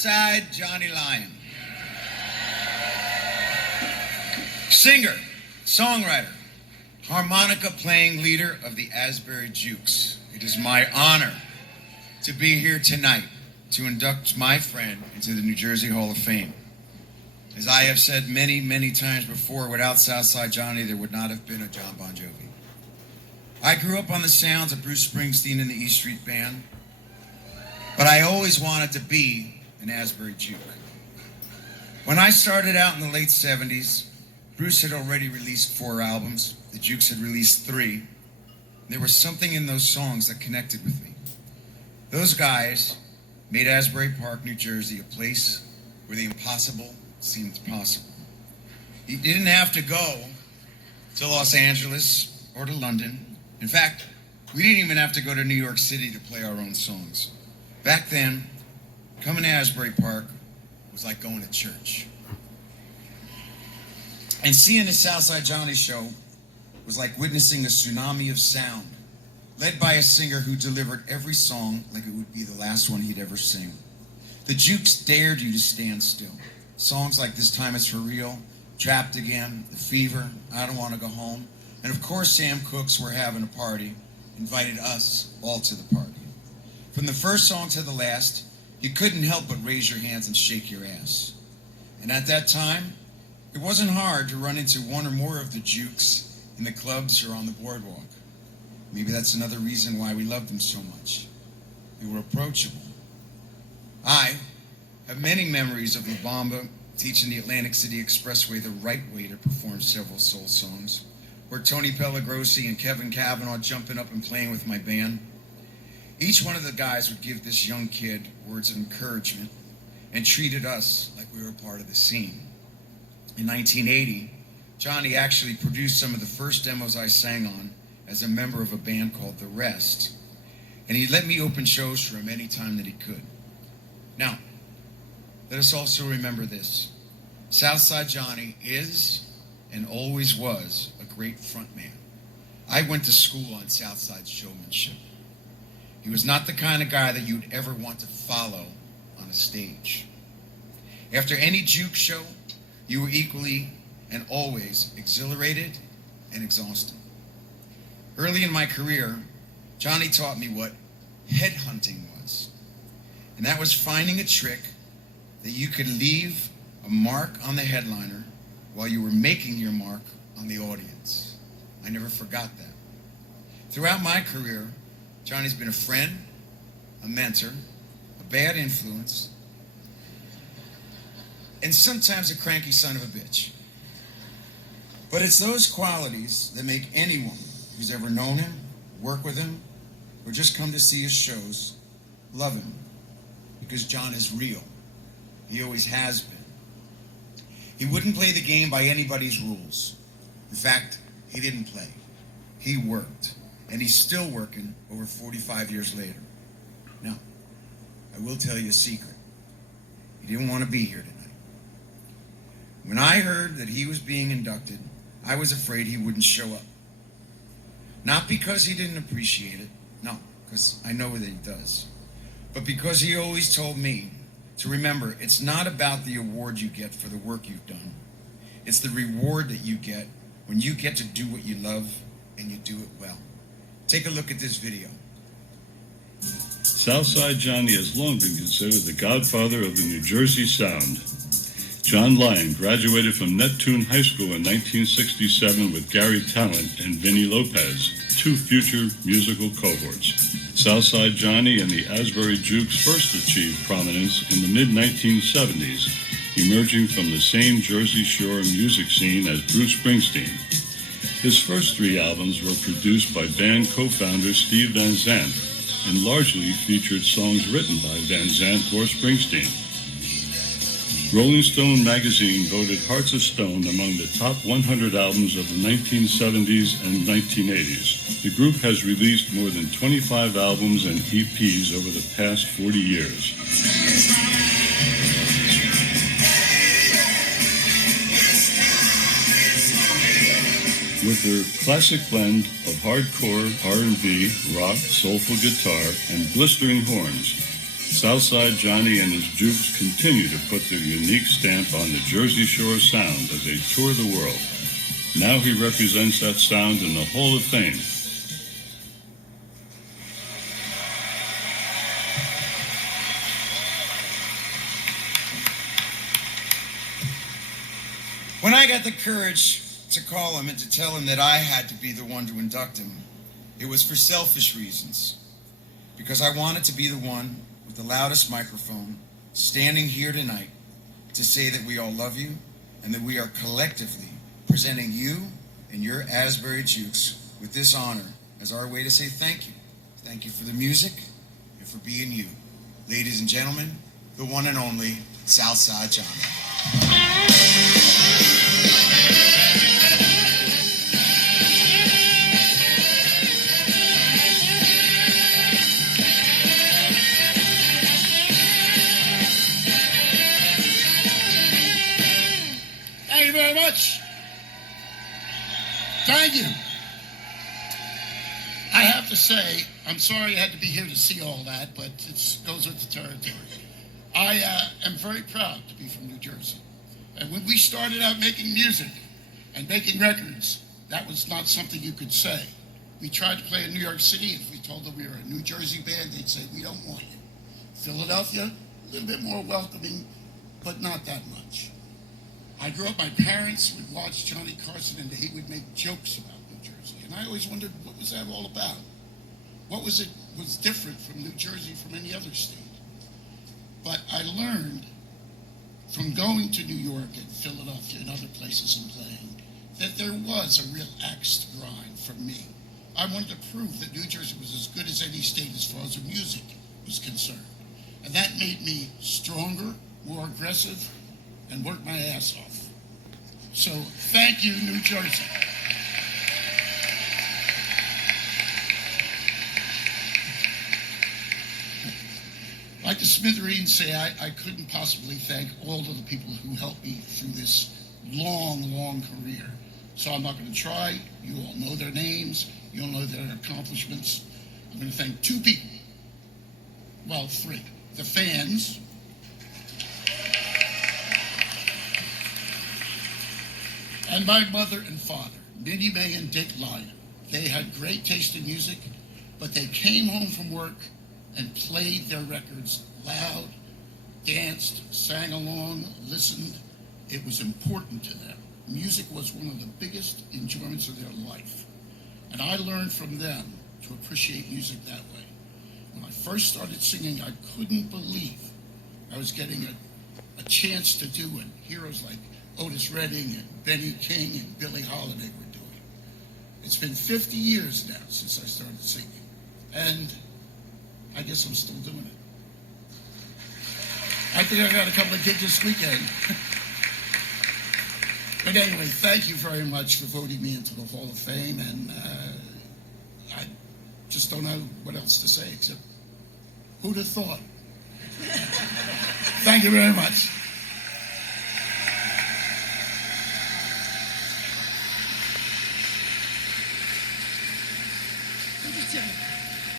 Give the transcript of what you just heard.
Southside Johnny Lyon. Singer, songwriter, harmonica-playing leader of the Asbury Jukes. It is my honor to be here tonight to induct my friend into the New Jersey Hall of Fame. As I have said many, many times before, without Southside Johnny, there would not have been a Jon Bonjovi. I grew up on the sounds of Bruce Springsteen and the E Street Band, but I always wanted to be an Asbury Juke. When I started out in the late 70s, Bruce had already released 4 albums. The Jukes had released 3. There was something in those songs that connected with me. Those guys made Asbury Park, New Jersey, a place where the impossible seemed possible. You didn't have to go to Los Angeles or to London. In fact, we didn't even have to go to New York City to play our own songs. Back then, coming to Asbury Park was like going to church. And seeing the Southside Johnny show was like witnessing a tsunami of sound, led by a singer who delivered every song like it would be the last one he'd ever sing. The Jukes dared you to stand still. Songs like This Time It's For Real, Trapped Again, The Fever, I Don't Want to Go Home, and of course Sam Cooke's We're Having a Party invited us all to the party. From the first song to the last, you couldn't help but raise your hands and shake your ass. And at that time, it wasn't hard to run into one or more of the Jukes in the clubs or on the boardwalk. Maybe that's another reason why we loved them so much. They were approachable. I have many memories of La Bamba teaching the Atlantic City Expressway the right way to perform several soul songs, or Tony Pellegrossi and Kevin Cavanaugh jumping up and playing with my band. Each one of the guys would give this young kid words of encouragement and treated us like we were part of the scene. In 1980, Johnny actually produced some of the first demos I sang on as a member of a band called The Rest, and he let me open shows for him any time that he could. Now, let us also remember this. Southside Johnny is and always was a great frontman. I went to school on Southside showmanship. He was not the kind of guy that you'd ever want to follow on a stage. After any Juke show, you were equally and always exhilarated and exhausted. Early in my career, Johnny taught me what headhunting was. And that was finding a trick that you could leave a mark on the headliner while you were making your mark on the audience. I never forgot that. Throughout my career, Johnny's been a friend, a mentor, a bad influence, and sometimes a cranky son of a bitch. But it's those qualities that make anyone who's ever known him, worked with him, or just come to see his shows love him. Because Jon is real. He always has been. He wouldn't play the game by anybody's rules. In fact, he didn't play. He worked. And he's still working over 45 years later. Now, I will tell you a secret. He didn't want to be here tonight. When I heard that he was being inducted, I was afraid he wouldn't show up. Not because he didn't appreciate it. No, because I know that he does. But because he always told me to remember, it's not about the award you get for the work you've done. It's the reward that you get when you get to do what you love and you do it well. Take a look at this video. Southside Johnny has long been considered the godfather of the New Jersey sound. Jon Lyon graduated from Neptune High School in 1967 with Gary Talent and Vinnie Lopez, 2 future musical cohorts. Southside Johnny and the Asbury Jukes first achieved prominence in the mid-1970s, emerging from the same Jersey Shore music scene as Bruce Springsteen. His first 3 albums were produced by band co-founder Steve Van Zandt and largely featured songs written by Van Zandt or Springsteen. Rolling Stone magazine voted Hearts of Stone among the top 100 albums of the 1970s and 1980s. The group has released more than 25 albums and EPs over the past 40 years. With their classic blend of hardcore, R&B, rock, soulful guitar, and blistering horns, Southside Johnny and his Jukes continue to put their unique stamp on the Jersey Shore sound as they tour the world. Now he represents that sound in the Hall of Fame. When I got the courage to call him and to tell him that I had to be the one to induct him, it was for selfish reasons. Because I wanted to be the one with the loudest microphone standing here tonight to say that we all love you and that we are collectively presenting you and your Asbury Jukes with this honor as our way to say thank you. Thank you for the music and for being you. Ladies and gentlemen, the one and only Southside Johnny. Thank you very much. Thank you. I have to say, I'm sorry I had to be here to see all that, but it goes with the territory. I am very proud to be from New Jersey. And when we started out making music and making records, that was not something you could say. We tried to play in New York City. If we told them we were a New Jersey band, they'd say, we don't want you. Philadelphia, a little bit more welcoming, but not that much. I grew up, my parents would watch Johnny Carson and he would make jokes about New Jersey. And I always wondered, what was that all about? What was different from New Jersey from any other state? But I learned from going to New York and Philadelphia and other places and playing that there was a real axe to grind for me. I wanted to prove that New Jersey was as good as any state as far as the music was concerned. And that made me stronger, more aggressive, and work my ass off. So thank you, New Jersey. Like the Smithereens say, I couldn't possibly thank all of the people who helped me through this long, long career. So I'm not going to try. You all know their names. You all know their accomplishments. I'm going to thank two people. Well, three. The fans. And my mother and father, Minnie Mae and Dick Lyon. They had great taste in music, but they came home from work and played their records loud, danced, sang along, listened. It was important to them. Music was one of the biggest enjoyments of their life. And I learned from them to appreciate music that way. When I first started singing, I couldn't believe I was getting a chance to do what heroes like Otis Redding and Benny King and Billie Holiday were doing. It's been 50 years now since I started singing. And I guess I'm still doing it. I think I got a couple of gigs this weekend. But anyway, thank you very much for voting me into the Hall of Fame, and I just don't know what else to say except, who'd have thought? Thank you very much.